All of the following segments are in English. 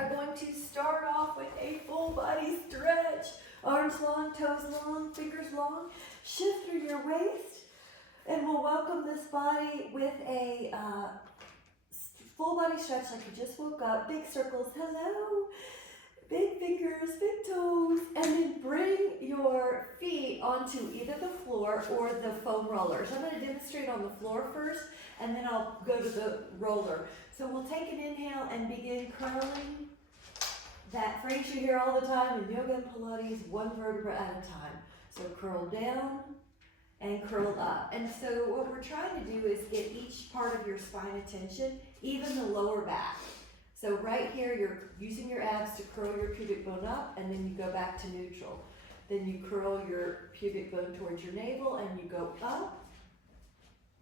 are going to start off with a full body stretch. Arms long, toes long, fingers long. Shift through your waist, and we'll welcome this body with a full body stretch like you just woke up. Big circles, hello. Big fingers, big toes, and then bring your feet onto either the floor or the foam rollers. I'm going to demonstrate on the floor first, and then I'll go to the roller. So we'll take an inhale and begin curling. That phrase you hear all the time in yoga and Pilates, one vertebra at a time. So curl down and curl up. And so what we're trying to do is get each part of your spine attention, even the lower back. So right here, you're using your abs to curl your pubic bone up, and then you go back to neutral. Then you curl your pubic bone towards your navel, and you go up.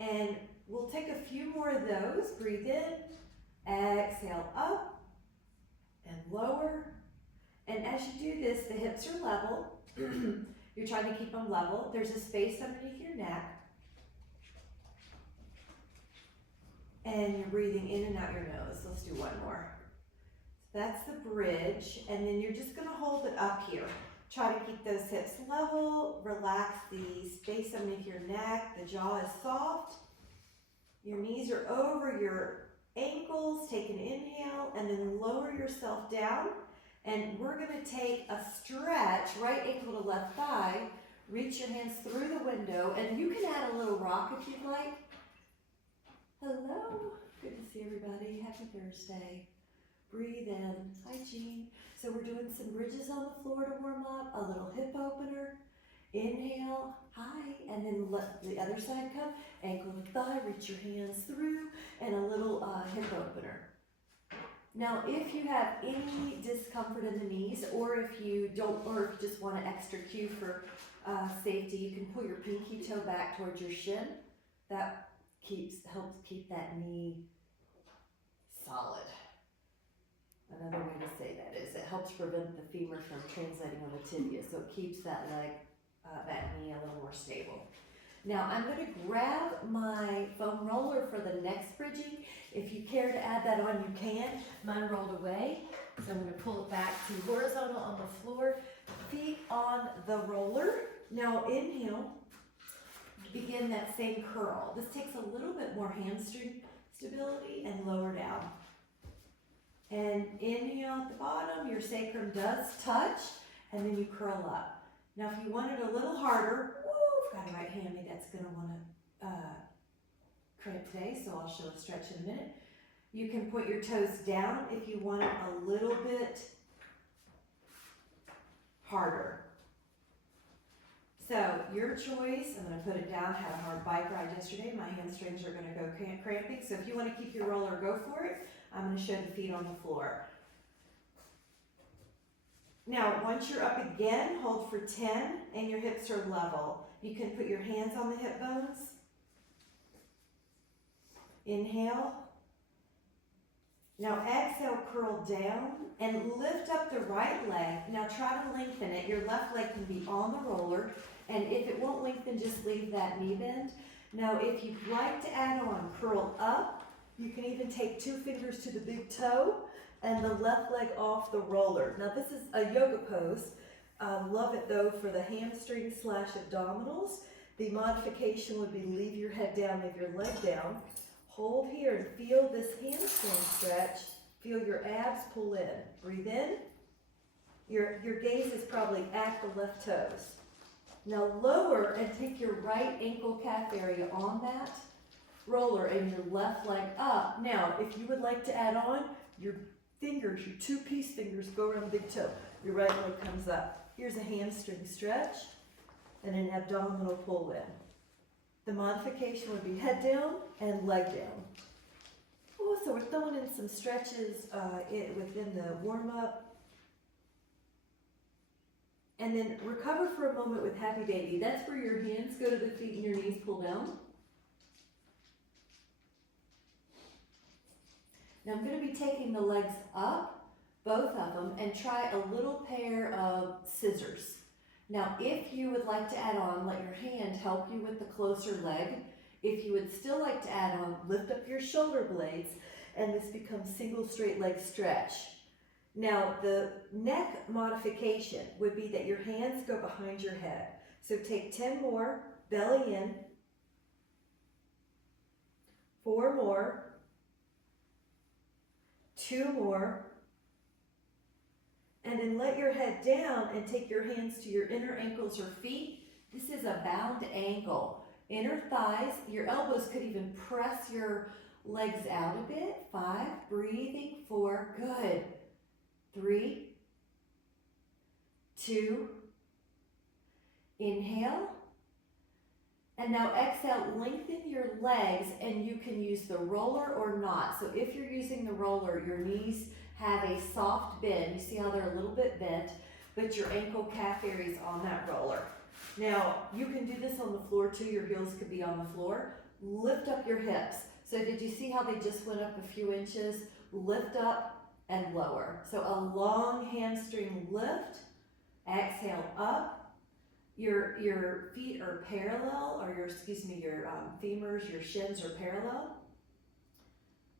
And we'll take a few more of those. Breathe in, exhale up, and lower. And as you do this, the hips are level. You're trying to keep them level. There's a space underneath your neck. And you're breathing in and out your nose. Let's do one more. So that's the bridge, and then you're just gonna hold it up here. Try to keep those hips level, relax the space underneath your neck, the jaw is soft. Your knees are over your ankles. Take an inhale, and then lower yourself down. And we're gonna take a stretch, right ankle to left thigh, reach your hands through the window, and you can add a little rock if you'd like. Hello, good to see everybody. Happy Thursday. Breathe in. Hi, Jean. So we're doing some bridges on the floor to warm up, a little hip opener. Inhale, hi, and then let the other side come. Ankle to thigh, reach your hands through, and a little hip opener. Now, if you have any discomfort in the knees, or if you don't, or if you just want an extra cue for safety, you can pull your pinky toe back towards your shin. That helps keep that knee solid. Another way to say that is it helps prevent the femur from translating on the tibia, so it keeps that leg, that knee a little more stable. Now I'm going to grab my foam roller for the next bridging. If you care to add that on, you can. Mine rolled away, so I'm going to pull it back to horizontal on the floor, feet on the roller. Now inhale. Begin that same curl. This takes a little bit more hamstring stability, and lower down. And inhale at the bottom, your sacrum does touch, and then you curl up. Now if you want it a little harder, I've got a right hand, maybe that's gonna wanna cramp today, so I'll show a stretch in a minute. You can put your toes down if you want it a little bit harder. So your choice. I'm going to put it down. Had a hard bike ride yesterday. My hamstrings are going to go cramping. So if you want to keep your roller, go for it. I'm going to show the feet on the floor. Now, once you're up again, hold for 10 and your hips are level. You can put your hands on the hip bones. Inhale. Now exhale, curl down and lift up the right leg. Now try to lengthen it. Your left leg can be on the roller, and if it won't lengthen, just leave that knee bend. Now if you'd like to add on, curl up. You can even take 2 fingers to the big toe and the left leg off the roller. Now this is a yoga pose. Love it though for the hamstring / abdominals. The modification would be leave your head down, leave your leg down. Hold here and feel this hamstring stretch. Feel your abs pull in. Breathe in. Your gaze is probably at the left toes. Now lower and take your right ankle calf area on that roller and your left leg up. Now, if you would like to add on, your fingers, your 2-piece fingers go around the big toe. Your right leg comes up. Here's a hamstring stretch and an abdominal pull in. The modification would be head down and leg down. Oh, so we're throwing in some stretches within the warm-up. And then recover for a moment with Happy Baby. That's where your hands go to the feet and your knees pull down. Now I'm going to be taking the legs up, both of them, and try a little pair of scissors. Now, if you would like to add on, let your hand help you with the closer leg. If you would still like to add on, lift up your shoulder blades, and this becomes single straight leg stretch. Now, the neck modification would be that your hands go behind your head. So take 10 more, belly in, 4 more, 2 more, and then let your head down and take your hands to your inner ankles or feet. This is a bound ankle. Inner thighs, your elbows could even press your legs out a bit. 5, breathing, 4, good. 3, 2, inhale. And now exhale, lengthen your legs, and you can use the roller or not. So if you're using the roller, your knees have a soft bend. You see how they're a little bit bent, but your ankle calf area is on that roller. Now, you can do this on the floor too. Your heels could be on the floor. Lift up your hips. So did you see how they just went up a few inches? Lift up and lower. So a long hamstring lift. Exhale up. Your feet are parallel, or your femurs, your shins are parallel.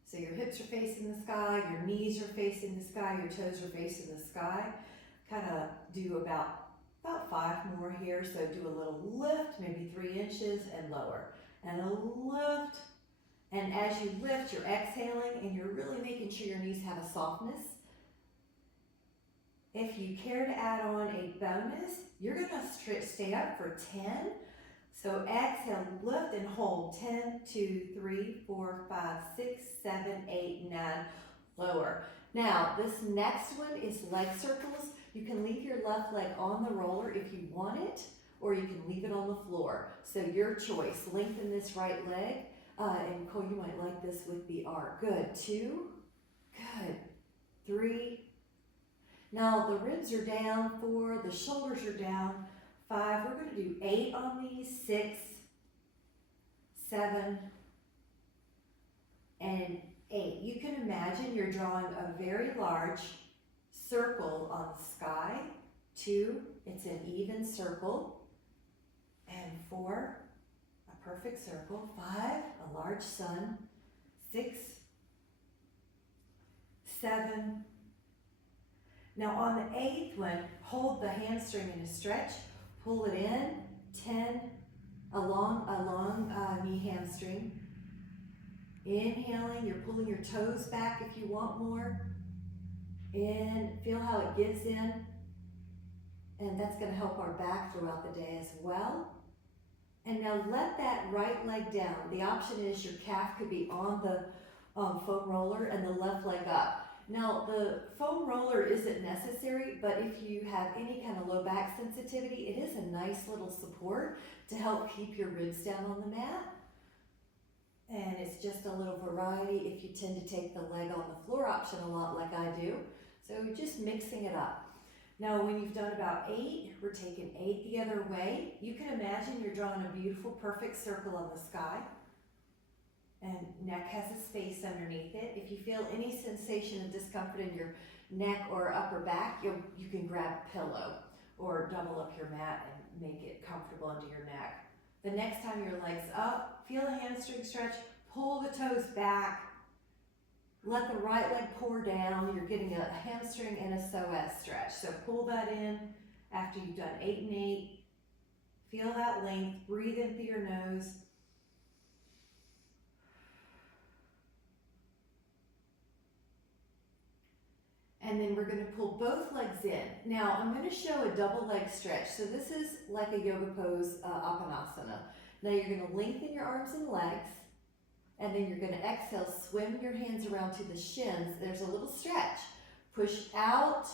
So your hips are facing the sky, your knees are facing the sky, your toes are facing the sky. Kind of do about 5 more here. So do a little lift, maybe 3 inches, and lower. And a lift. And as you lift, you're exhaling and you're really making sure your knees have a softness. If you care to add on a bonus, you're going to stay up for 10. So exhale, lift and hold. 10, 2, 3, 4, 5, 6, 7, 8, 9. Lower. Now, this next one is leg circles. You can leave your left leg on the roller if you want it, or you can leave it on the floor. So your choice. Lengthen this right leg. And Cole, you might like this with the arc. Good. 2. Good. 3. Now the ribs are down. 4, the shoulders are down. 5, we're going to do 8 on these. 6, 7, and 8. You can imagine you're drawing a very large circle on the sky. 2, it's an even circle. And 4, a perfect circle. 5, a large sun. 6, 7. Now on the 8th one, hold the hamstring in a stretch, pull it in, 10, a long knee hamstring. Inhaling, you're pulling your toes back if you want more. And feel how it gives in. And that's going to help our back throughout the day as well. And now let that right leg down. The option is your calf could be on the foam roller and the left leg up. Now, the foam roller isn't necessary, but if you have any kind of low back sensitivity, it is a nice little support to help keep your ribs down on the mat. And it's just a little variety if you tend to take the leg on the floor option a lot like I do. So just mixing it up. Now, when you've done about 8, we're taking 8 the other way. You can imagine you're drawing a beautiful, perfect circle on the sky. And neck has a space underneath it. If you feel any sensation of discomfort in your neck or upper back, you can grab a pillow or double up your mat and make it comfortable under your neck. The next time your leg's up, feel a hamstring stretch, pull the toes back, let the right leg pour down. You're getting a hamstring and a psoas stretch. So pull that in after you've done 8 and 8. Feel that length, breathe in through your nose. And then we're going to pull both legs in. Now, I'm going to show a double leg stretch. So this is like a yoga pose, Apanasana. Now you're going to lengthen your arms and legs, and then you're going to exhale, swim your hands around to the shins. There's a little stretch. Push out.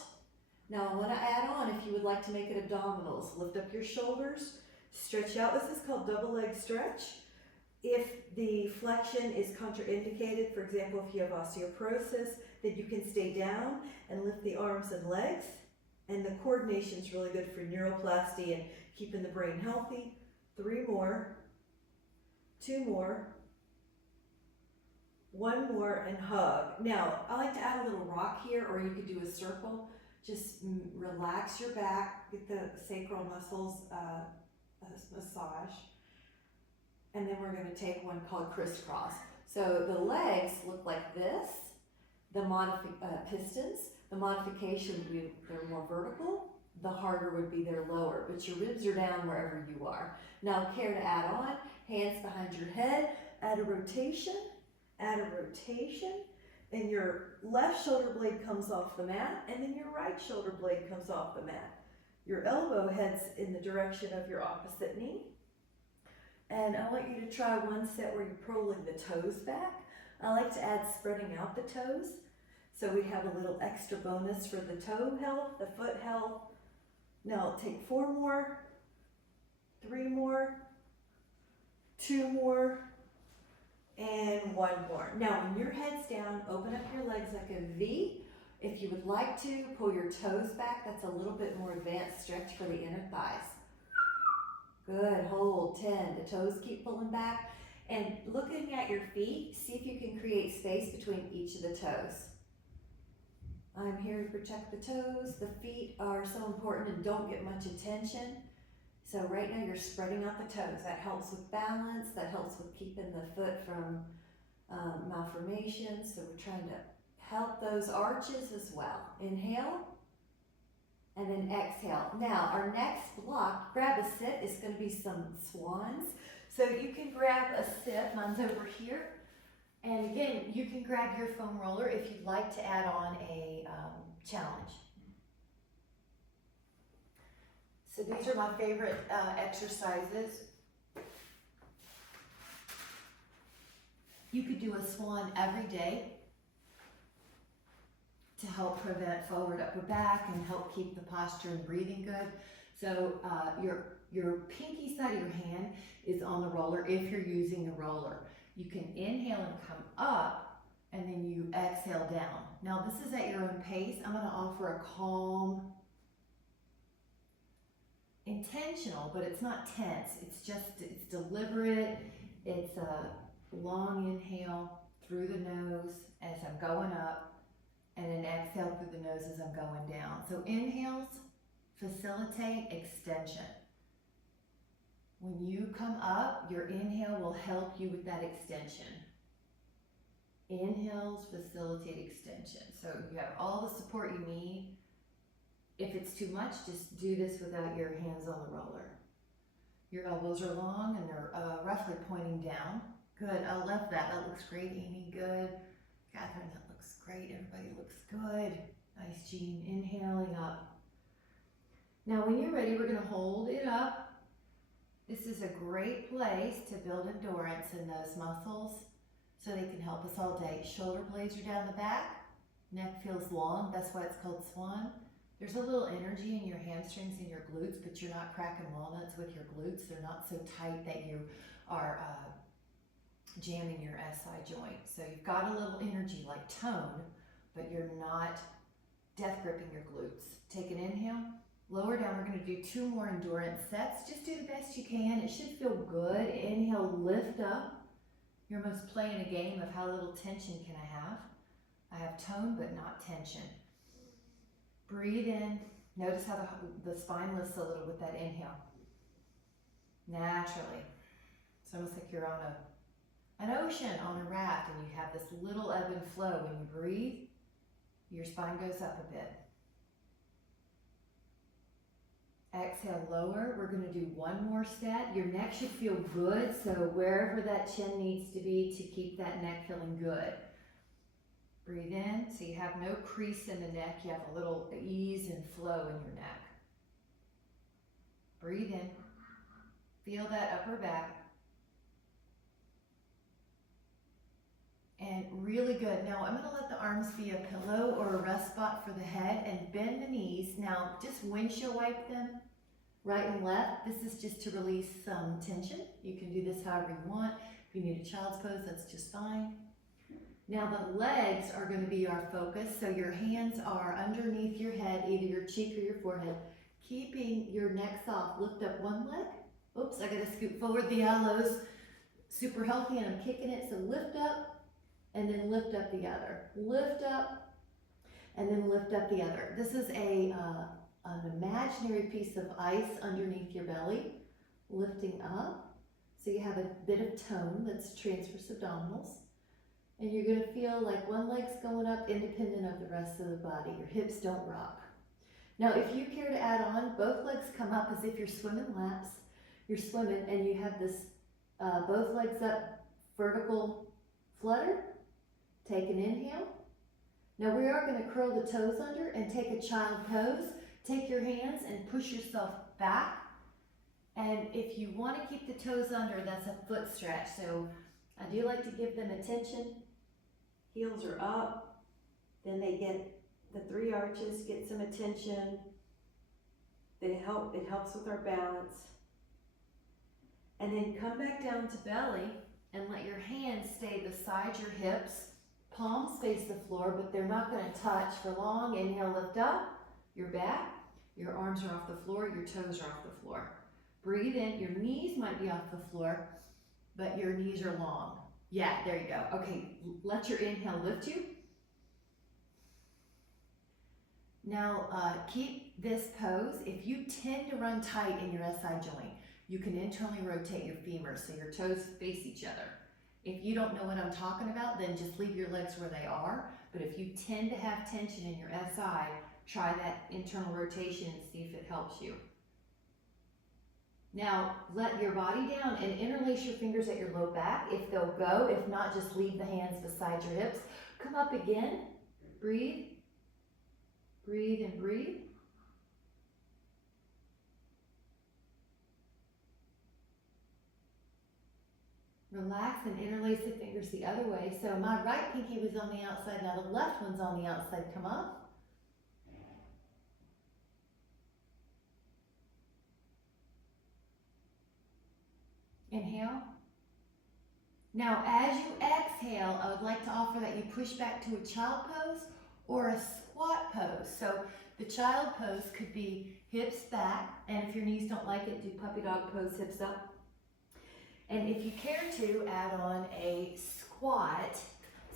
Now I want to add on, if you would like to make it abdominals, lift up your shoulders, stretch out. This is called double leg stretch. If the flexion is contraindicated, for example, if you have osteoporosis, then you can stay down and lift the arms and legs. And the coordination is really good for neuroplasty and keeping the brain healthy. 3 more, 2 more, 1 more, and hug. Now, I like to add a little rock here, or you could do a circle. Just relax your back, get the sacral muscles massage. And then we're going to take one called crisscross. So the legs look like this. pistons. The modification would be they're more vertical. The harder would be they're lower, but your ribs are down wherever you are. Now, care to add on, hands behind your head, add a rotation, and your left shoulder blade comes off the mat, and then your right shoulder blade comes off the mat. Your elbow heads in the direction of your opposite knee. And I want you to try one set where you're pulling the toes back. I like to add spreading out the toes. So we have a little extra bonus for the toe health, the foot health. Now take 4 more, 3 more, 2 more, and 1 more. Now when your head's down, open up your legs like a V. If you would like to, pull your toes back. That's a little bit more advanced stretch for the inner thighs. Good, hold 10. The toes keep pulling back. And looking at your feet, see if you can create space between each of the toes. I'm here to protect the toes. The feet are so important and don't get much attention. So right now you're spreading out the toes. That helps with balance. That helps with keeping the foot from malformations. So we're trying to help those arches as well. Inhale. And then exhale. Now, our next block, grab a sit, is going to be some swans. So you can grab a sit, mine's over here. And again, you can grab your foam roller if you'd like to add on a challenge. So these are my favorite exercises. You could do a swan every day to help prevent forward upper back and help keep the posture and breathing good. So your pinky side of your hand is on the roller if you're using the roller. You can inhale and come up, and then you exhale down. Now this is at your own pace. I'm going to offer a calm, intentional, but it's not tense. It's deliberate. It's a long inhale through the nose as I'm going up, and an exhale through the nose as I'm going down. So inhales facilitate extension. When you come up, your inhale will help you with that extension. Inhales facilitate extension. So you have all the support you need. If it's too much, just do this without your hands on the roller. Your elbows are long and they're roughly pointing down. Good, I love that. That looks great, Amy, good. Catherine, that looks great. Everybody looks good. Nice, Jean. Inhaling up. Now when you're ready, we're gonna hold it up. This is a great place to build endurance in those muscles so they can help us all day. Shoulder blades are down the back. Neck feels long, that's why it's called swan. There's a little energy in your hamstrings and your glutes, but you're not cracking walnuts with your glutes. They're not so tight that you are jamming your SI joint. So you've got a little energy like tone, but you're not death gripping your glutes. Take an inhale, lower down. We're going to do 2 more endurance sets. Just do the best you can. It should feel good. Inhale, lift up. You're almost playing a game of how little tension can I have. I have tone, but not tension. Breathe in. Notice how the spine lifts a little with that inhale. Naturally. It's almost like you're on an ocean on a raft and you have this little ebb and flow. When you breathe, your spine goes up a bit. Exhale, lower. We're going to do 1 more set. Your neck should feel good, so wherever that chin needs to be to keep that neck feeling good. Breathe in, so you have no crease in the neck. You have a little ease and flow in your neck. Breathe in. Feel that upper back. And really good. Now I'm going to let the arms be a pillow or a rest spot for the head and bend the knees. Now just windshield wipe them right and left. This is just to release some tension. You can do this however you want. If you need a child's pose, that's just fine. Now the legs are going to be our focus. So your hands are underneath your head, either your cheek or your forehead, keeping your neck soft. Lift up one leg. Oops, I got to scoot forward. The elbows super healthy and I'm kicking it. So lift up. And then lift up the other. Lift up, and then lift up the other. This is an imaginary piece of ice underneath your belly, lifting up. So you have a bit of tone, that's transverse abdominals. And you're gonna feel like one leg's going up independent of the rest of the body. Your hips don't rock. Now, if you care to add on, both legs come up as if you're swimming laps. You're swimming and you have this, both legs up, vertical flutter. Take an inhale. Now we are gonna curl the toes under and take a child pose. Take your hands and push yourself back. And if you wanna keep the toes under, that's a foot stretch. So I do like to give them attention. Heels are up, then they get the 3 arches, get some attention. It helps with our balance. And then come back down to belly and let your hands stay beside your hips. Palms face the floor, but they're not gonna touch for long. Inhale, lift up, your back, your arms are off the floor, your toes are off the floor. Breathe in, your knees might be off the floor, but your knees are long. Yeah, there you go. Okay, let your inhale lift you. Now keep this pose. If you tend to run tight in your SI joint, you can internally rotate your femurs so your toes face each other. If you don't know what I'm talking about, then just leave your legs where they are. But if you tend to have tension in your SI, try that internal rotation and see if it helps you. Now, let your body down and interlace your fingers at your low back if they'll go. If not, just leave the hands beside your hips. Come up again. Breathe. Breathe and breathe. Relax and interlace the fingers the other way. So my right pinky was on the outside, now the left one's on the outside. Come up. Inhale. Now as you exhale, I would like to offer that you push back to a child pose or a squat pose. So the child pose could be hips back, and if your knees don't like it, do puppy dog pose, hips up. And if you care to, add on a squat.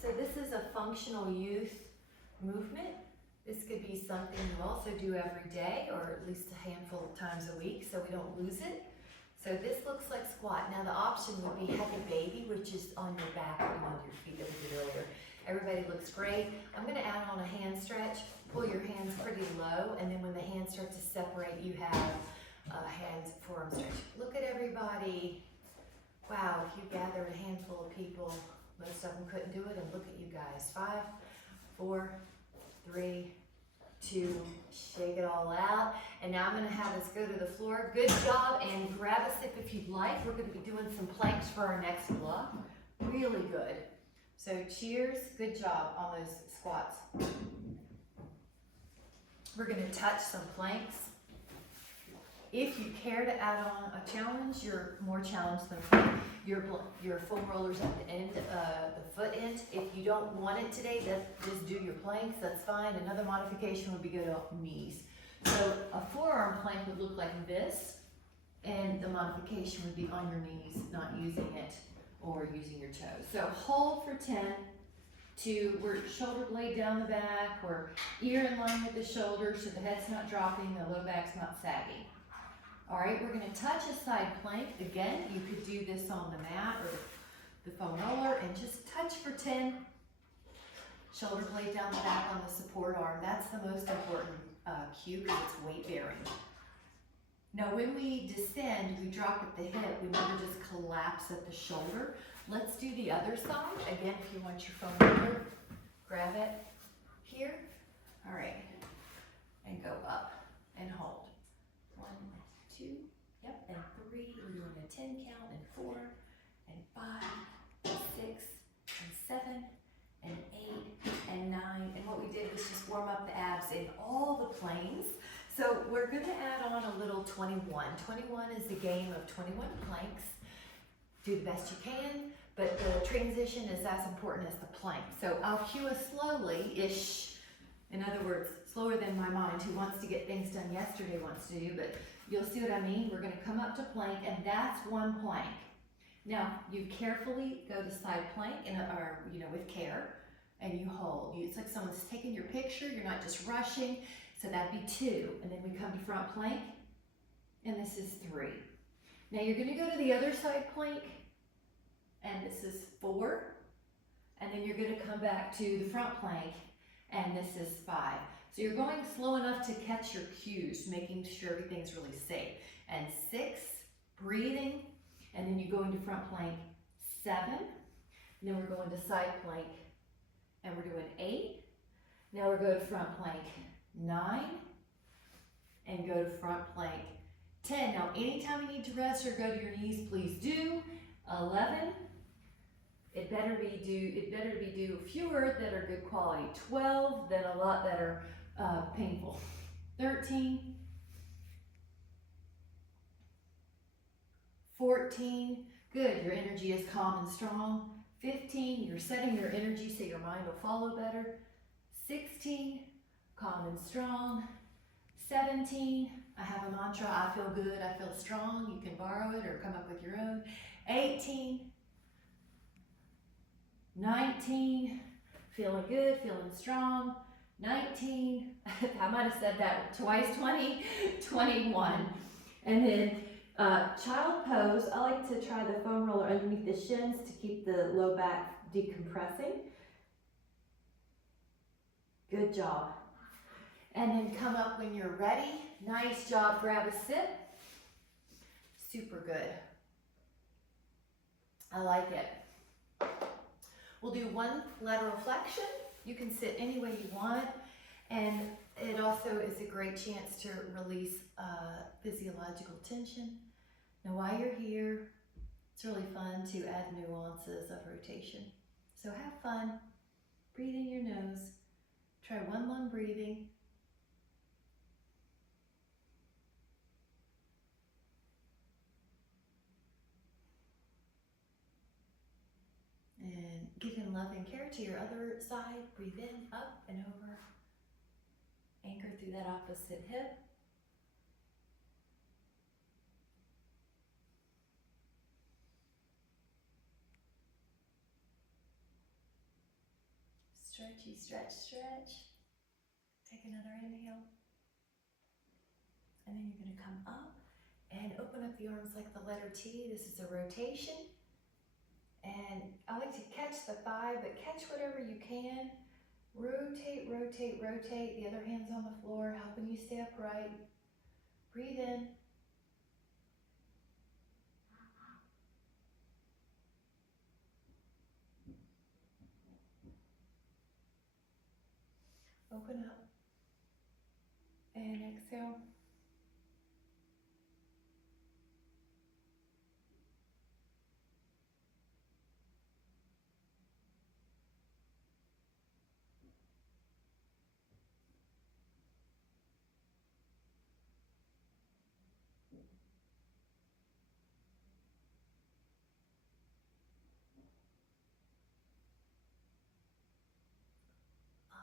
So this is a functional youth movement. This could be something you also do every day or at least a handful of times a week so we don't lose it. So this looks like squat. Now the option would be heavy baby, which is on your back or on your feet that we did earlier. Everybody looks great. I'm gonna add on a hand stretch. Pull your hands pretty low, and then when the hands start to separate, you have a hands forearm stretch. Look at everybody. Wow, if you gathered a handful of people, most of them couldn't do it, and look at you guys. 5, 4, 3, 2, shake it all out. And now I'm gonna have us go to the floor. Good job, and grab a sip if you'd like. We're gonna be doing some planks for our next block. Really good. So cheers, good job on those squats. We're gonna touch some planks. If you care to add on a challenge, you're more challenged than your foam rollers at the end, the foot end. If you don't want it today, just do your planks, that's fine. Another modification would be go to knees. So a forearm plank would look like this, and the modification would be on your knees, not using it or using your toes. So hold for 10, we're shoulder blade down the back, or ear in line with the shoulder so the head's not dropping, the low back's not sagging. All right, we're gonna touch a side plank. Again, you could do this on the mat or the foam roller and just touch for 10. Shoulder blade down the back on the support arm. That's the most important cue because it's weight bearing. Now when we descend, we drop at the hip. We never just collapse at the shoulder. Let's do the other side. Again, if you want your foam roller, grab it here. All right, and go up and hold. 1, 2, yep, and 3. We're doing a 10 count, and 4, and 5, and 6, and 7, and 8, and 9. And what we did was just warm up the abs in all the planes. So we're gonna add on a little 21. 21 is the game of 21 planks. Do the best you can, but the transition is as important as the plank. So I'll cue us slowly-ish. In other words, slower than my mind, who wants to get things done yesterday wants to do, but you'll see what I mean. We're gonna come up to plank, and that's one plank. Now, you carefully go to side plank, or with care, and you hold. It's like someone's taking your picture, you're not just rushing. So that'd be 2, and then we come to front plank, and this is 3. Now you're gonna go to the other side plank, and this is 4, and then you're going to come back to the front plank, and this is 5. So you're going slow enough to catch your cues, making sure everything's really safe. And 6, breathing, and then you go into front plank, 7, and then we're going to side plank, and we're doing 8. Now we're going to front plank, 9, and go to front plank, 10. Now anytime you need to rest or go to your knees, please do. 11. It better be do fewer that are good quality. 12, then a lot that are painful. 13, 14, good, your energy is calm and strong. 15, you're setting your energy so your mind will follow better. 16, calm and strong. 17, I have a mantra, I feel good, I feel strong. You can borrow it or come up with your own. 18, 19, feeling good, feeling strong. 19, I might have said that twice. 20, 21. And then child pose, I like to try the foam roller underneath the shins to keep the low back decompressing. Good job. And then come up when you're ready. Nice job, grab a sip. Super good. I like it. We'll do one lateral flexion. You can sit any way you want, and it also is a great chance to release physiological tension. Now while you're here, it's really fun to add nuances of rotation. So have fun, breathe in your nose, try one lung breathing. And giving love and care to your other side. Breathe in, up and over. Anchor through that opposite hip. Stretchy, stretch, stretch. Take another inhale. And then you're going to come up and open up the arms like the letter T. This is a rotation. And I like to catch the thigh, but catch whatever you can. Rotate, rotate, rotate. The other hand's on the floor, helping you stay upright. Breathe in. Open up. And exhale.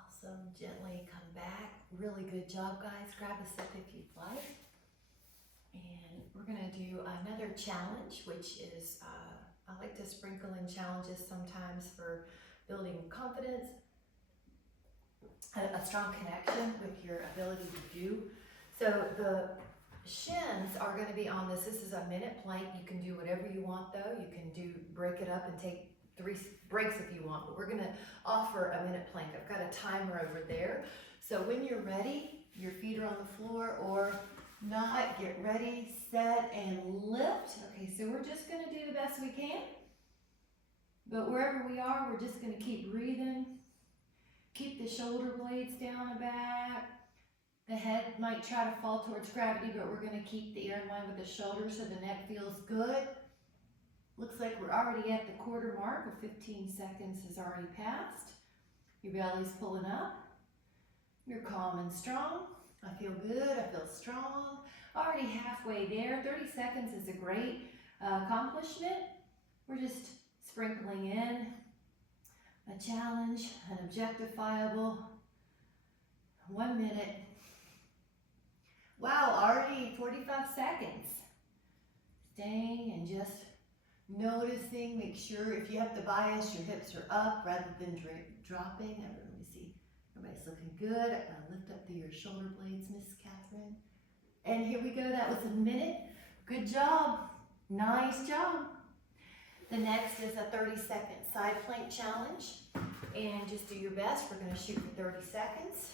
Awesome. Gently come back. Really good job, guys. Grab a sip if you'd like. And we're going to do another challenge, which is, I like to sprinkle in challenges sometimes for building confidence, a strong connection with your ability to do. So the shins are going to be on this. This is a minute plank. You can do whatever you want though. You can break it up and take 3 breaks if you want, but we're going to offer a minute plank. I've got a timer over there. So when you're ready, your feet are on the floor or not, get ready, set, and lift. Okay, so we're just going to do the best we can. But wherever we are, we're just going to keep breathing. Keep the shoulder blades down and back. The head might try to fall towards gravity, but we're going to keep the air in line with the shoulders so the neck feels good. Looks like we're already at the quarter mark, or 15 seconds has already passed. Your belly's pulling up. You're calm and strong. I feel good, I feel strong. Already halfway there. 30 seconds is a great accomplishment. We're just sprinkling in a challenge, an objectifiable 1 minute. Wow, already 45 seconds. Staying and just noticing, make sure if you have the bias, your hips are up rather than dropping. Let me see, everybody's looking good. Lift up through your shoulder blades, Miss Catherine. And here we go, that was a minute. Good job, nice job. The next is a 30-second side plank challenge. And just do your best. We're gonna shoot for 30 seconds.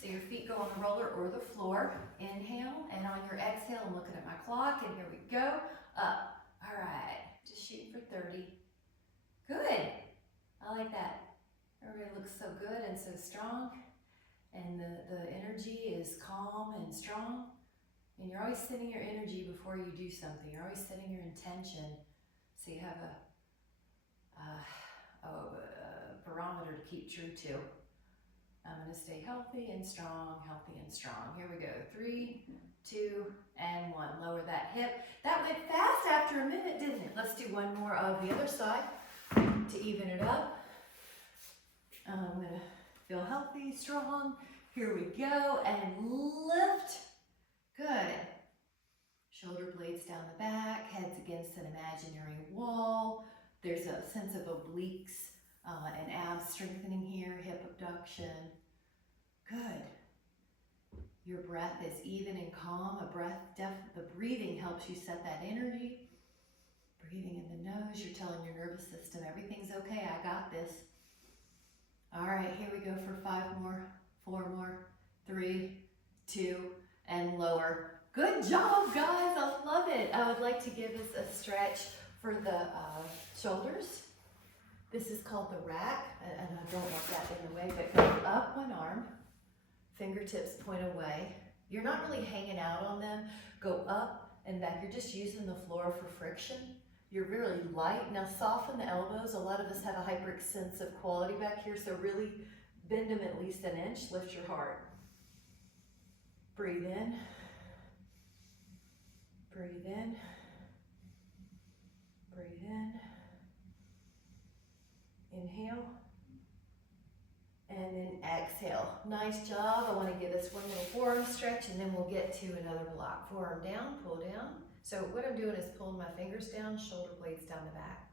So your feet go on the roller or the floor. Inhale, and on your exhale, I'm looking at my clock, and here we go. Up. All right, just shoot for 30. Good. I like that. Everybody looks so good and so strong. And the energy is calm and strong. And you're always setting your energy before you do something. You're always setting your intention. So you have a barometer to keep true to. I'm gonna stay healthy and strong, healthy and strong. Here we go. 3, 2, and 1. Lower that hip. That went fast after a minute, didn't it? Let's do one more of the other side to even it up. I'm gonna feel healthy, strong. Here we go, and lift. Good. Shoulder blades down the back, heads against an imaginary wall. There's a sense of obliques and abs strengthening here, hip abduction. Good. Your breath is even and calm. The breathing helps you set that energy. Breathing in the nose, you're telling your nervous system, everything's okay, I got this. All right, here we go for 5 more, 4 more, 3, 2, and lower. Good job, guys, I love it. I would like to give us a stretch for the shoulders. This is called the rack, and I don't want that in the way, but go up one arm, fingertips point away. You're not really hanging out on them. Go up and back. You're just using the floor for friction. You're really light. Now soften the elbows. A lot of us have a hyperextensive quality back here, so really bend them at least an inch. Lift your heart. Breathe in. Breathe in. Breathe in. Inhale. And then exhale. Nice job. I want to give us one little forearm stretch, and then we'll get to another block. Forearm down, pull down. So what I'm doing is pulling my fingers down, shoulder blades down the back.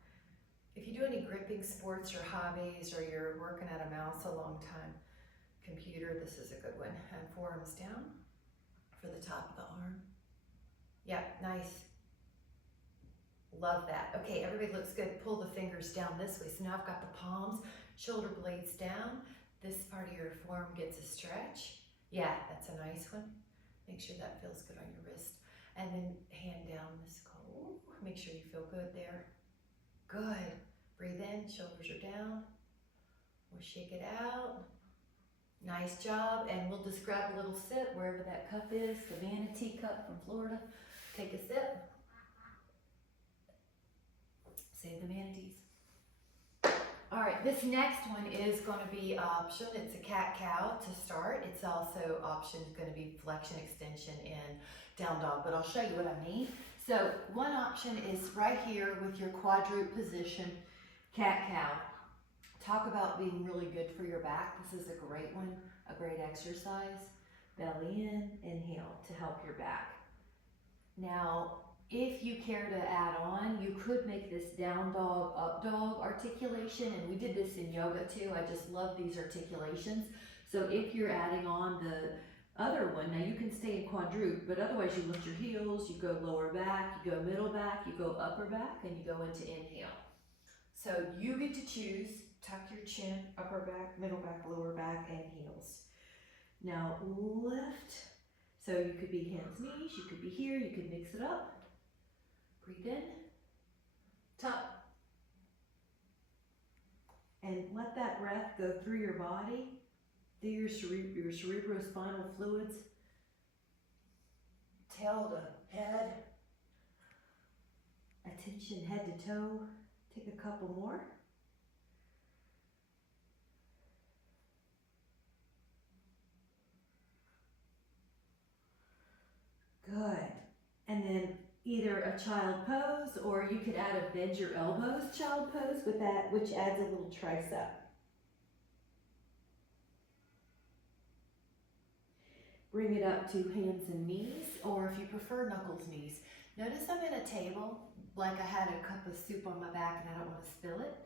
If you do any gripping sports or hobbies, or you're working at a mouse a long time, computer, this is a good one. And forearms down for the top of the arm. Yep, nice. Love that. Okay, everybody looks good. Pull the fingers down this way. So now I've got the palms, shoulder blades down. This part of your forearm gets a stretch. Yeah, that's a nice one. Make sure that feels good on your wrist. And then hand down this cold. Make sure you feel good there. Good. Breathe in, shoulders are down. We'll shake it out. Nice job. And we'll just grab a little sip wherever that cup is. The manatee cup from Florida. Take a sip. Save the manatees. All right, this next one is going to be option. It's a cat-cow to start. It's also option going to be flexion, extension, and down dog, but I'll show you what I mean. So one option is right here with your quadruped position, cat-cow. Talk about being really good for your back. This is a great one, a great exercise. Belly in, inhale to help your back. Now, if you care to add on, you could make this down dog, up dog articulation, and we did this in yoga too. I just love these articulations. So if you're adding on the other one, now you can stay in quadruped, but otherwise you lift your heels, you go lower back, you go middle back, you go upper back, and you go into inhale. So you get to choose, tuck your chin, upper back, middle back, lower back, and heels. Now lift. So you could be hands, knees, you could be here, you could mix it up. Breathe in, tuck, and let that breath go through your body, through your cerebrospinal fluids, tail to head, attention head to toe. Take a couple more. Good. And then either a child pose, or you could add a bend your elbows child pose with that, which adds a little tricep. Bring it up to hands and knees, or if you prefer knuckles knees. Notice I'm in a table, like I had a cup of soup on my back and I don't want to spill it.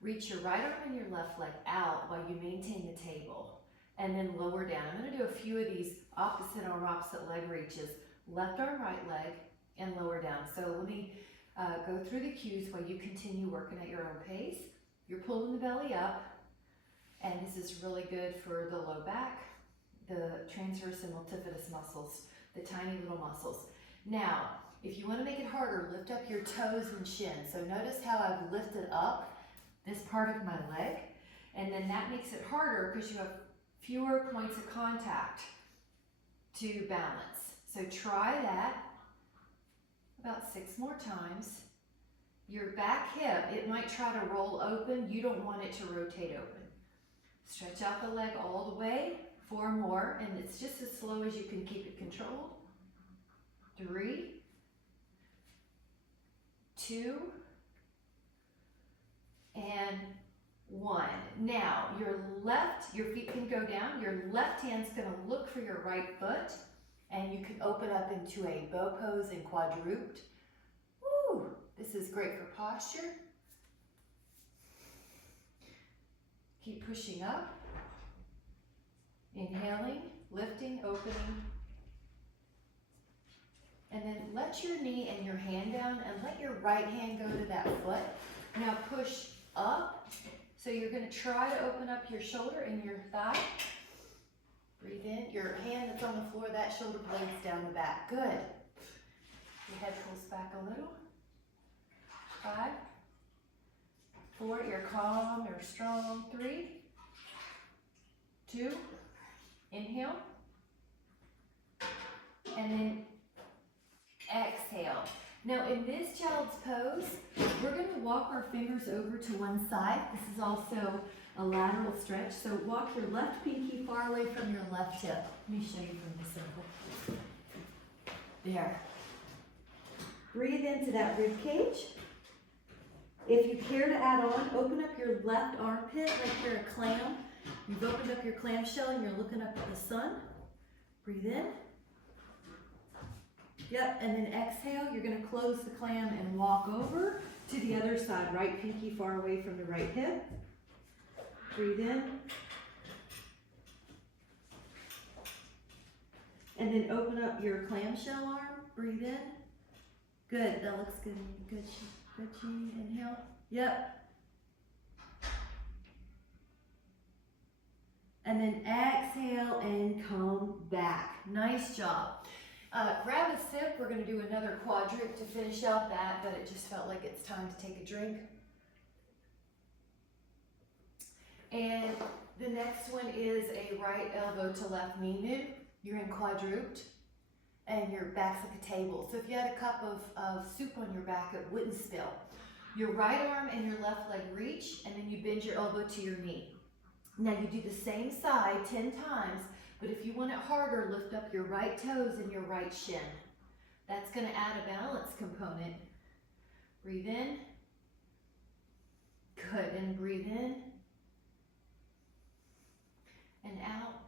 Reach your right arm and your left leg out while you maintain the table, and then lower down. I'm going to do a few of these opposite arm, opposite leg reaches. Left arm, right leg, and lower down. So let me Go through the cues while you continue working at your own pace. You're pulling the belly up, and this is really good for the low back, the transverse and multifidus muscles, the tiny little muscles. Now, if you want to make it harder, lift up your toes and shin. So notice how I've lifted up this part of my leg, and then that makes it harder because you have fewer points of contact to balance. So try that about 6 more times. Your back hip, it might try to roll open. You don't want it to rotate open. Stretch out the leg all the way. 4 more, and it's just as slow as you can keep it controlled. 3, 2, and 1. Now, your feet can go down. Your left hand's gonna look for your right foot, and you can open up into a bow pose and quadruped. Woo! This is great for posture. Keep pushing up. Inhaling, lifting, opening. And then let your knee and your hand down and let your right hand go to that foot. Now push up. So you're going to try to open up your shoulder and your thigh. Breathe in. Your hand that's on the floor, that shoulder blade's down the back. Good. Your head pulls back a little. 5, 4, you're calm, you're strong. 3, 2, inhale. And then exhale. Now in this child's pose, we're going to walk our fingers over to one side. This is also a lateral stretch. So walk your left pinky far away from your left hip. Let me show you from this angle. There. Breathe into that rib cage. If you care to add on, open up your left armpit like you're a clam. You've opened up your clamshell and you're looking up at the sun. Breathe in. Yep, and then exhale, you're gonna close the clam and walk over to the other side. Right pinky far away from the right hip. Breathe in. And then open up your clamshell arm. Breathe in. Good, that looks good. Good, good, Jean. Inhale. Yep. And then exhale and come back. Nice job. Grab a sip. We're going to do another quadruped to finish out that, but it just felt like it's time to take a drink. And the next one is a right elbow to left knee move. You're in quadruped and your back's like a table. So if you had a cup of soup on your back, it wouldn't spill. Your right arm and your left leg reach, and then you bend your elbow to your knee. Now you do the same side 10 times, but if you want it harder, lift up your right toes and your right shin. That's going to add a balance component. Breathe in. Good, and breathe in. And out.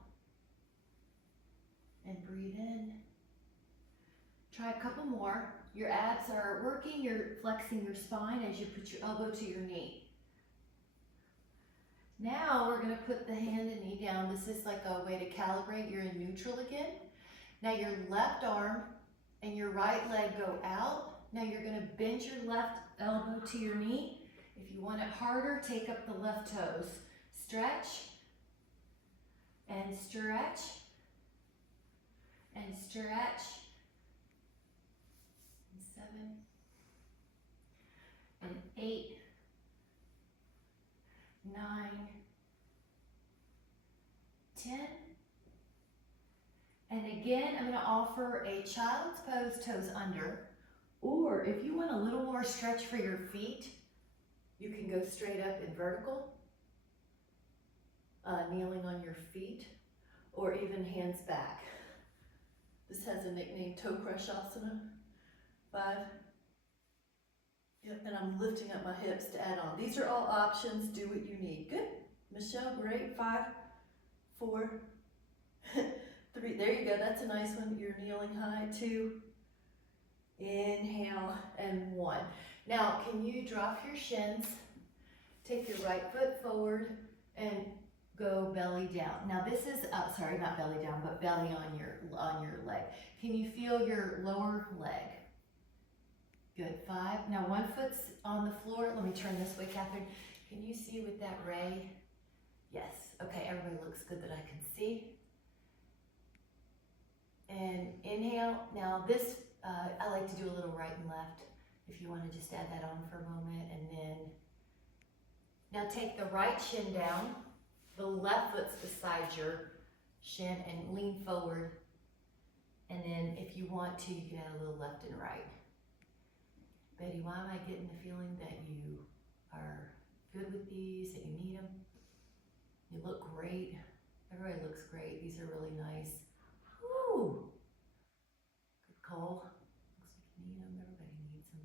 And breathe in. Try a couple more. Your abs are working, you're flexing your spine as you put your elbow to your knee. Now we're going to put the hand and knee down. This is like a way to calibrate. You're in neutral again. Now your left arm and your right leg go out. Now you're going to bend your left elbow to your knee. If you want it harder, take up the left toes. Stretch and stretch and stretch. 7 and 8, 9, 10. And again, I'm going to offer a child's pose, toes under. Or if you want a little more stretch for your feet, you can go straight up in vertical, kneeling on your feet, or even hands back. This has a nickname, toe crush asana. 5. Yep, and I'm lifting up my hips to add on. These are all options. Do what you need. Good. Michelle, great. 5, 4, 3. There you go. That's a nice one. You're kneeling high. 2. Inhale. And 1. Now, can you drop your shins? Take your right foot forward and go belly down. Now this is, sorry, not belly down, but belly on your leg. Can you feel your lower leg? Good, 5. Now one foot's on the floor. Let me turn this way, Catherine. Can you see with that ray? Yes, okay, everybody looks good that I can see. And inhale. Now this, I like to do a little right and left. If you want to just add that on for a moment, and then, now take the right shin down, the left foot's beside your shin, and lean forward. And then if you want to, you can add a little left and right. Betty, why am I getting the feeling that you are good with these, that you need them? You look great. Everybody looks great. These are really nice. Woo! Good call. Looks like you need them. Everybody needs them.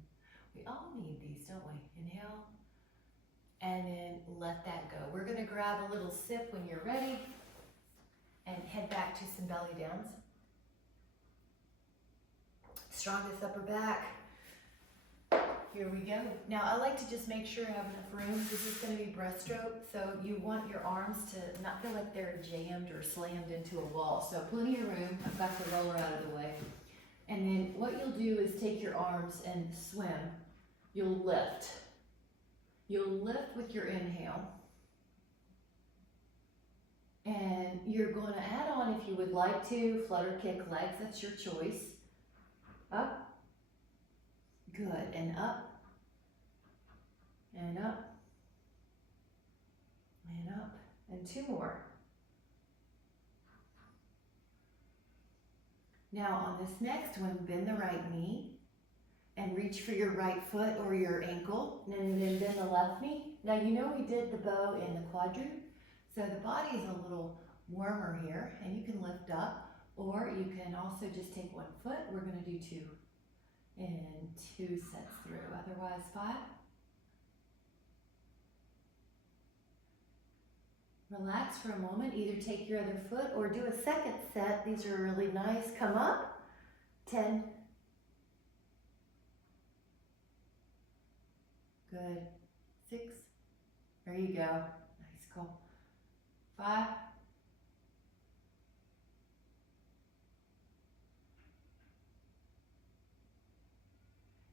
We all need these, don't we? Inhale. And then let that go. We're going to grab a little sip when you're ready and head back to some belly downs. Strongest upper back. Here we go. Now I like to just make sure I have enough room. This is going to be breaststroke, so you want your arms to not feel like they're jammed or slammed into a wall. So plenty of room. I've got the roller out of the way. And then what you'll do is take your arms and swim. You'll lift. You'll lift with your inhale. And you're going to add on, if you would like to, flutter kick legs. That's your choice. Up. Good. And up. And up. And up. And 2 more. Now on this next one, bend the right knee and reach for your right foot or your ankle, and then bend the left knee. Now you know we did the bow in the quadruped, so the body is a little warmer here, and you can lift up, or you can also just take 1 foot. We're going to do 2 and 2 sets through, otherwise 5. Relax for a moment, either take your other foot or do a second set. These are really nice. Come up, 10. Good, 6. There you go, nice, cool. 5.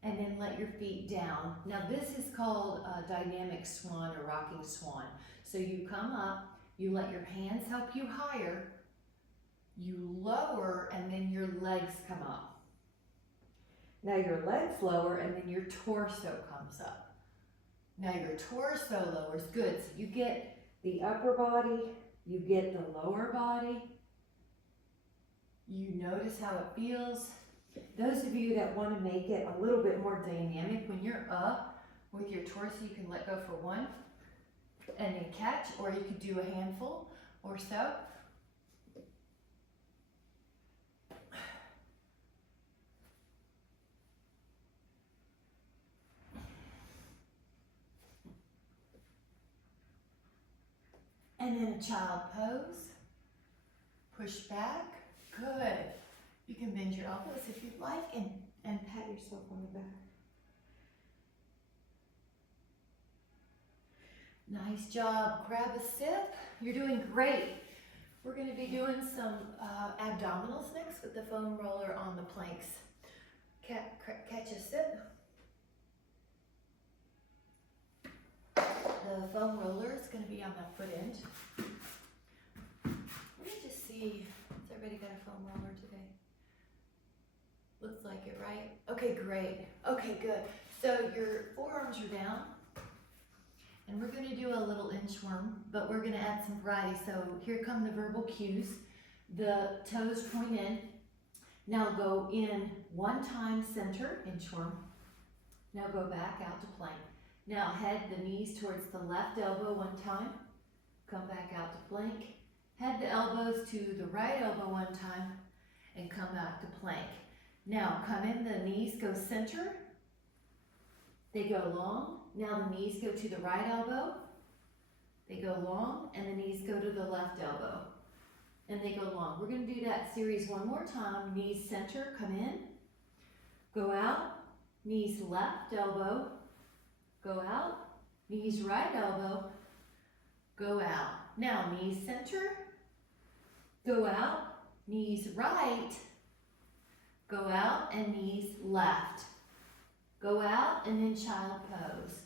And then let your feet down. Now this is called a dynamic swan or rocking swan. So you come up, you let your hands help you higher, you lower, and then your legs come up. Now your legs lower, and then your torso comes up. Now your torso lowers, good. So you get the upper body, you get the lower body. You notice how it feels. Those of you that want to make it a little bit more dynamic, when you're up with your torso, you can let go for 1 and then catch, or you could do a handful or so. And then a child pose. Push back. Good. You can bend your elbows if you'd like and pat yourself on the back. Nice job. Grab a sip. You're doing great. We're going to be doing some abdominals next with the foam roller on the planks. Catch a sip. The foam roller is going to be on the foot end. Let me just see. Has everybody got a foam roller today? Looks like it, right? Okay, great. Okay, good. So your forearms are down. And we're going to do a little inchworm, but we're going to add some variety. So here come the verbal cues. The toes point in. Now go in 1 time, center, inchworm. Now go back out to plank. Now head the knees towards the left elbow 1 time. Come back out to plank. Head the elbows to the right elbow 1 time and come back to plank. Now come in, the knees go center. They go long. Now the knees go to the right elbow. They go long, and the knees go to the left elbow. And they go long. We're going to do that series 1 more time. Knees center, come in. Go out. Knees left elbow. Go out. Knees right elbow. Go out. Now knees center. Go out. Knees right. Go out, and knees left. Go out and then child pose.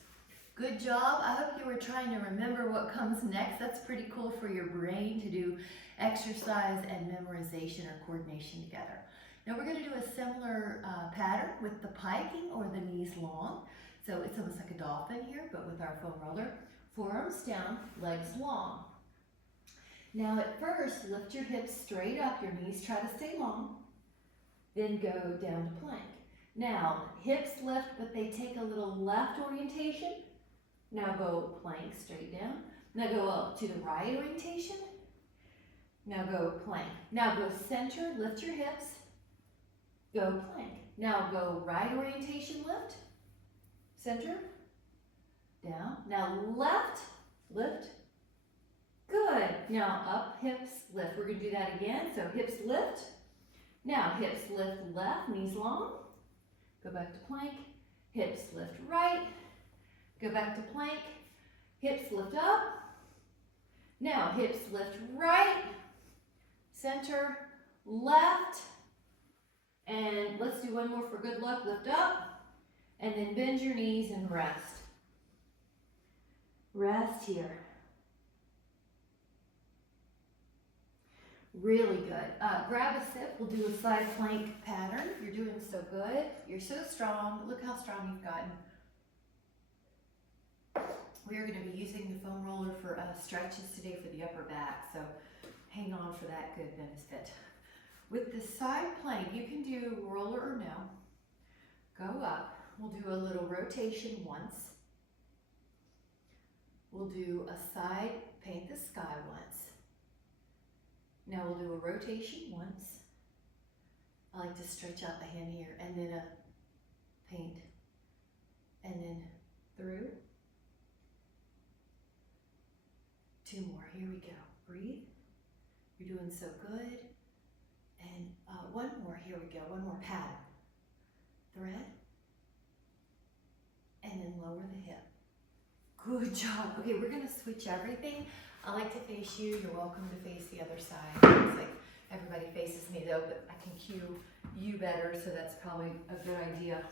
Good job. I hope you were trying to remember what comes next. That's pretty cool for your brain to do exercise and memorization or coordination together. Now we're going to do a similar pattern with the piking or the knees long. So it's almost like a dolphin here, but with our foam roller. Forearms down, legs long. Now at first, lift your hips straight up, your knees try to stay long, then go down to plank. Now, hips lift, but they take a little left orientation. Now go plank straight down. Now go up to the right orientation. Now go plank. Now go center, lift your hips, go plank. Now go right orientation, lift, center, down. Now left, lift, good. Now up, hips, lift. We're gonna do that again. So hips lift. Now hips lift left, knees long. Go back to plank. Hips lift right. Go back to plank. Hips lift up. Now hips lift right, center, left. And let's do one more for good luck. Lift up. And then bend your knees and rest. Rest here. Really good. Grab a sip. We'll do a side plank pattern. You're doing so good. You're so strong. Look how strong you've gotten. We are going to be using the foam roller for stretches today for the upper back. So hang on for that good benefit. With the side plank, you can do roller or no. Go up. We'll do a little rotation once. We'll do a side paint the sky once. Now we'll do a rotation once. I like to stretch out the hand here, and then a paint, and then through. Two more, here we go. Breathe. You're doing so good. And one more, here we go. One more pattern. Thread. And then lower the hip. Good job. Okay, we're gonna switch everything. I like to face you. You're welcome to face the other side. It's like everybody faces me though, but I can cue you better, so that's probably a good idea.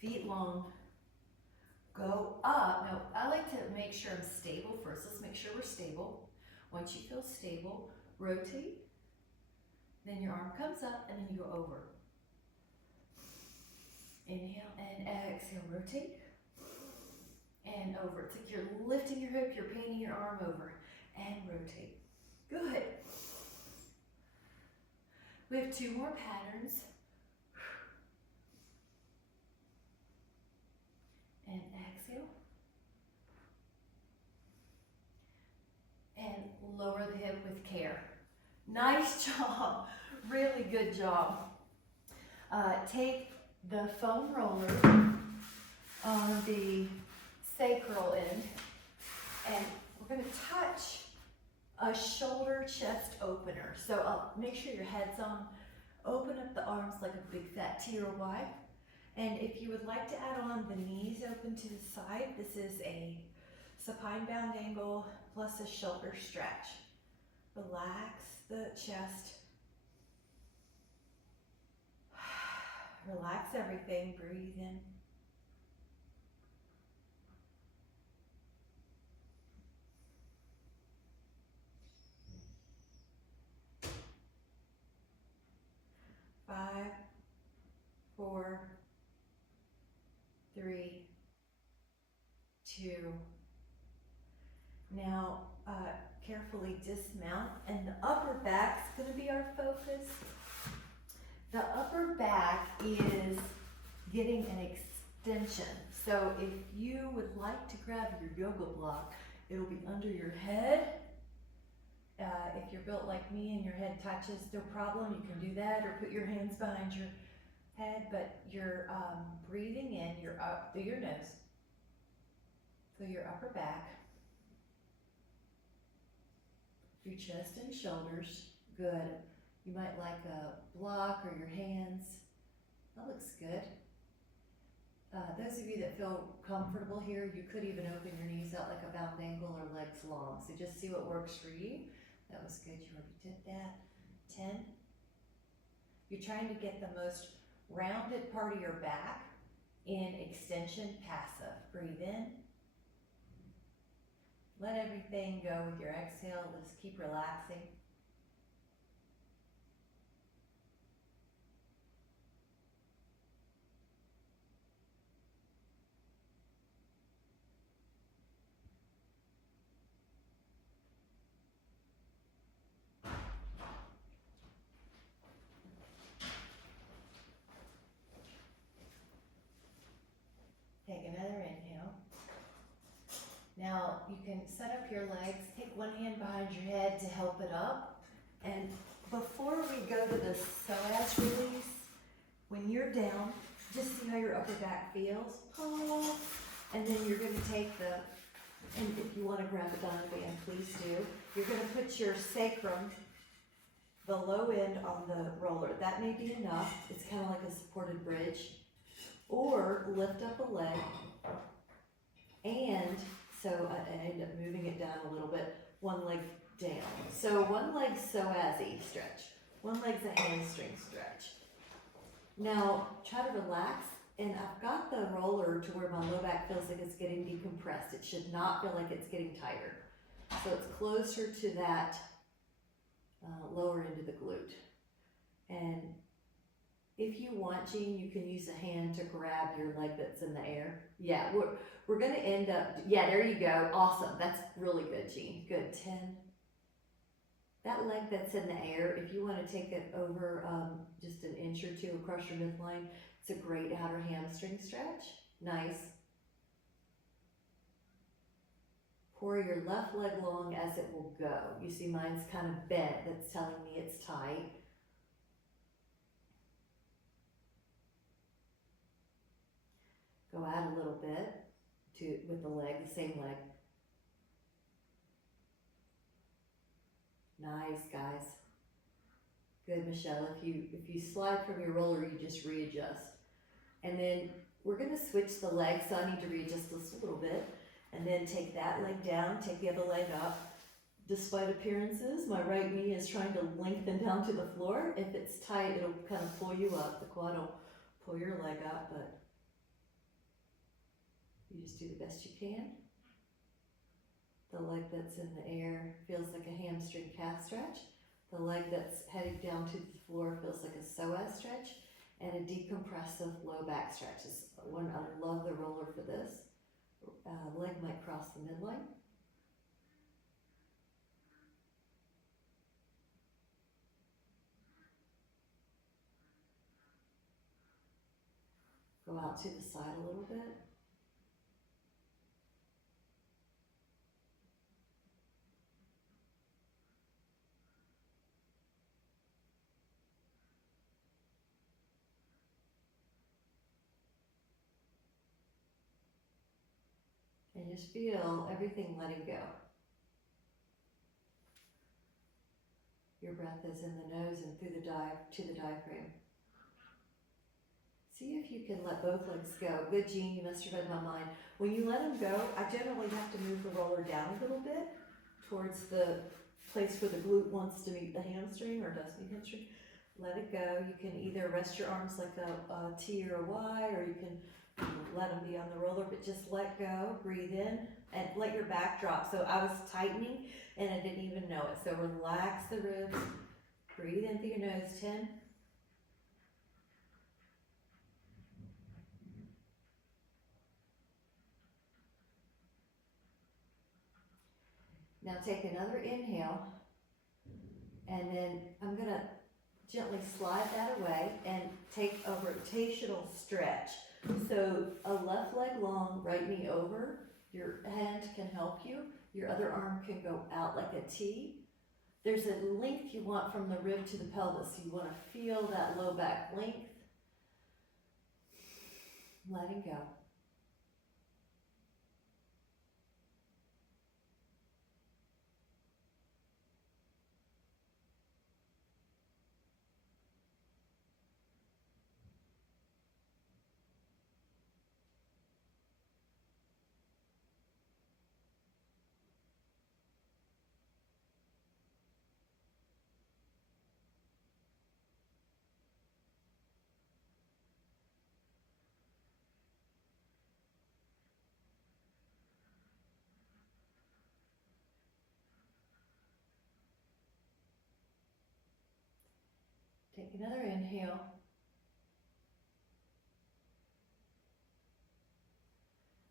Feet long. Go up. Now, I like to make sure I'm stable first. Let's make sure we're stable. Once you feel stable, rotate. Then your arm comes up and then you go over. Inhale and exhale, rotate. And over. It's like you're lifting your hip, you're painting your arm over. And rotate. Good. We have two more patterns. And exhale. And lower the hip with care. Nice job. Really good job. Take the foam roller on the sacral end, and we're going to touch a shoulder chest opener. So I'll make sure your head's on. Open up the arms like a big fat TRY. And if you would like to add on the knees open to the side, this is a supine bound angle plus a shoulder stretch. Relax the chest. Relax everything. Breathe in. Five, 4, 3, 2. Now, carefully dismount, and the upper back's going to be our focus. The upper back is getting an extension. So if you would like to grab your yoga block, it'll be under your head. If you're built like me and your head touches, no problem, you can do that, or put your hands behind your head, but you're breathing in, you're up through your nose. Feel your upper back, your chest and shoulders. Good. You might like a block or your hands. That looks good. Those of you that feel comfortable here, you could even open your knees out like a bound angle or legs long. So just see what works for you. That was good. You already did that. 10. You're trying to get the most rounded part of your back in extension, passive. Breathe in. Let everything go with your exhale. Just keep relaxing. Take another inhale. Now you can set up your legs, take one hand behind your head to help it up. And before we go to the psoas release, when you're down, just see how your upper back feels. Oh, and then you're gonna take the, and if you wanna grab a diamond band, please do. You're gonna put your sacrum, the low end on the roller. That may be enough. It's kind of like a supported bridge. Or lift up a leg, and so I end up moving it down a little bit, one leg down. So one leg's psoas-y stretch, one leg's a hamstring stretch. Now try to relax, and I've got the roller to where my low back feels like it's getting decompressed. It should not feel like it's getting tighter. So it's closer to that lower end of the glute. And if you want, Jean, you can use a hand to grab your leg that's in the air. Yeah, we're gonna end up, yeah, there you go, awesome. That's really good, Jean, good, 10. That leg that's in the air, if you wanna take it over just an inch or two across your midline, it's a great outer hamstring stretch, nice. Pour your left leg long as it will go. You see mine's kind of bent, that's telling me it's tight. Go out a little bit with the leg, the same leg. Nice, guys. Good, Michelle. If you slide from your roller, you just readjust. And then we're gonna switch the legs, so I need to readjust this a little bit. And then take that leg down, take the other leg up. Despite appearances, my right knee is trying to lengthen down to the floor. If it's tight, it'll kind of pull you up. The quad will pull your leg up, but you just do the best you can. The leg that's in the air feels like a hamstring calf stretch. The leg that's heading down to the floor feels like a psoas stretch, and a decompressive low back stretch. I love the roller for this. Leg might cross the midline. Go out to the side a little bit. And just feel everything letting go. Your breath is in the nose and through the to the diaphragm. See if you can let both legs go. Good, Jean, you must have read my mind. When you let them go, I generally have to move the roller down a little bit towards the place where the glute wants to meet the hamstring or does meet hamstring. Let it go. You can either rest your arms like a T or a Y, or you can let them be on the roller, but just let go, breathe in, and let your back drop. So I was tightening and I didn't even know it. So relax the ribs, breathe in through your nose, 10. Now take another inhale, and then I'm gonna gently slide that away and take a rotational stretch. So a left leg long, right knee over, your hand can help you, your other arm can go out like a T. There's a length you want from the rib to the pelvis. You wanna feel that low back length. Letting go. Take another inhale.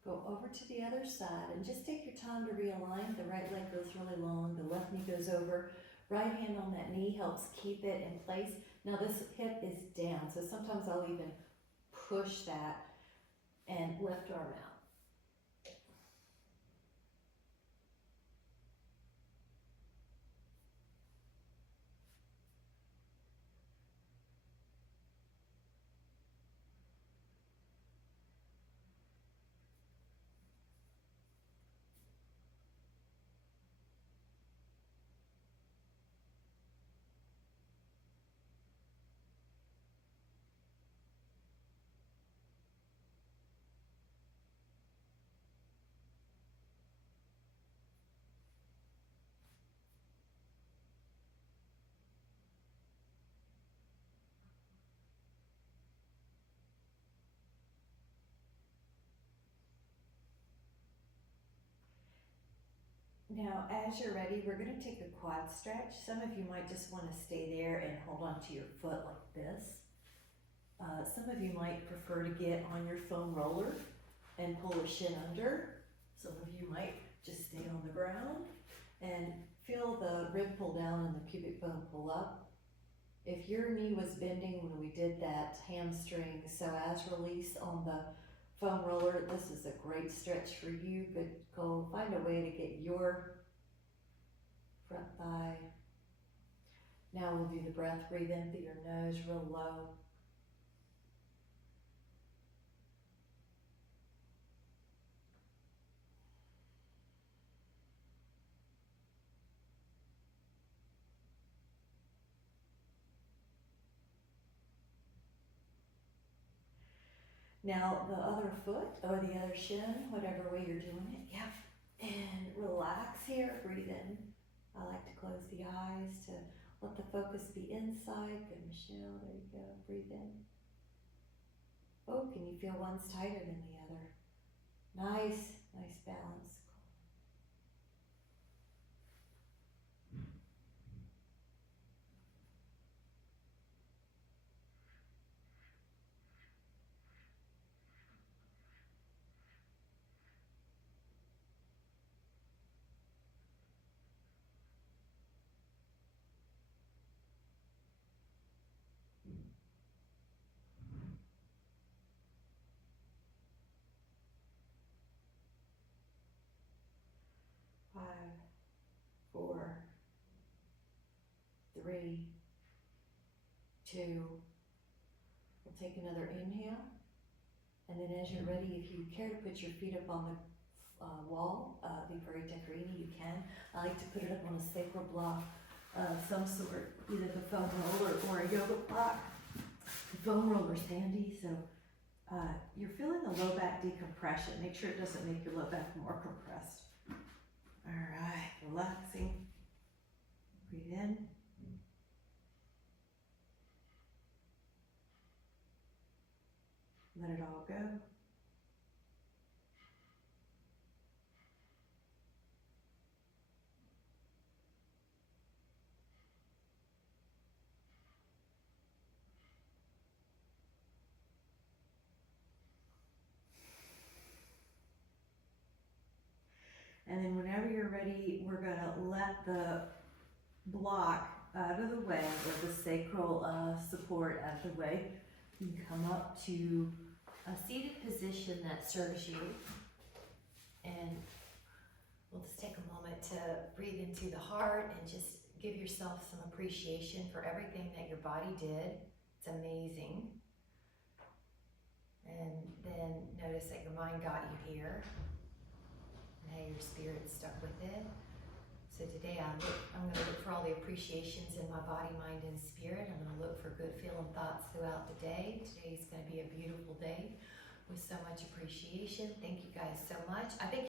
Go over to the other side and just take your time to realign. The right leg goes really long, the left knee goes over. Right hand on that knee helps keep it in place. Now this hip is down, so sometimes I'll even push that and left arm out. Now, as you're ready, we're going to take a quad stretch. Some of you might just want to stay there and hold on to your foot like this. Some of you might prefer to get on your foam roller and pull a shin under. Some of you might just stay on the ground and feel the rib pull down and the pubic bone pull up. If your knee was bending when we did that hamstring psoas release on the foam roller, this is a great stretch for you. Good, go find a way to get your front thigh. Now we'll do the breath. Breathe in through your nose real low. Now the other foot or the other shin, whatever way you're doing it, yep. And relax here, breathe in. I like to close the eyes to let the focus be inside. Good, Michelle, there you go, breathe in. Oh, can you feel one's tighter than the other? Nice, nice balance. 5, 4, 3, 2. We'll take another inhale. And then as you're ready, if you care to put your feet up on the wall, Viparita Karini, you can. I like to put it up on a sacral block of some sort, either the foam roller or a yoga block. The foam roller's handy, so you're feeling the low back decompression. Make sure it doesn't make your low back more compressed. All right, relaxing. Breathe in. Let it all go. And then whenever you're ready, we're gonna let the block out of the way, or the sacral support out of the way. You can come up to a seated position that serves you. And we'll just take a moment to breathe into the heart and just give yourself some appreciation for everything that your body did. It's amazing. And then notice that your mind got you here. Now your spirit stuck with it. So today I'm going to look for all the appreciations in my body, mind, and spirit. I'm going to look for good feeling thoughts throughout the day. Today's going to be a beautiful day with so much appreciation. Thank you guys so much. I think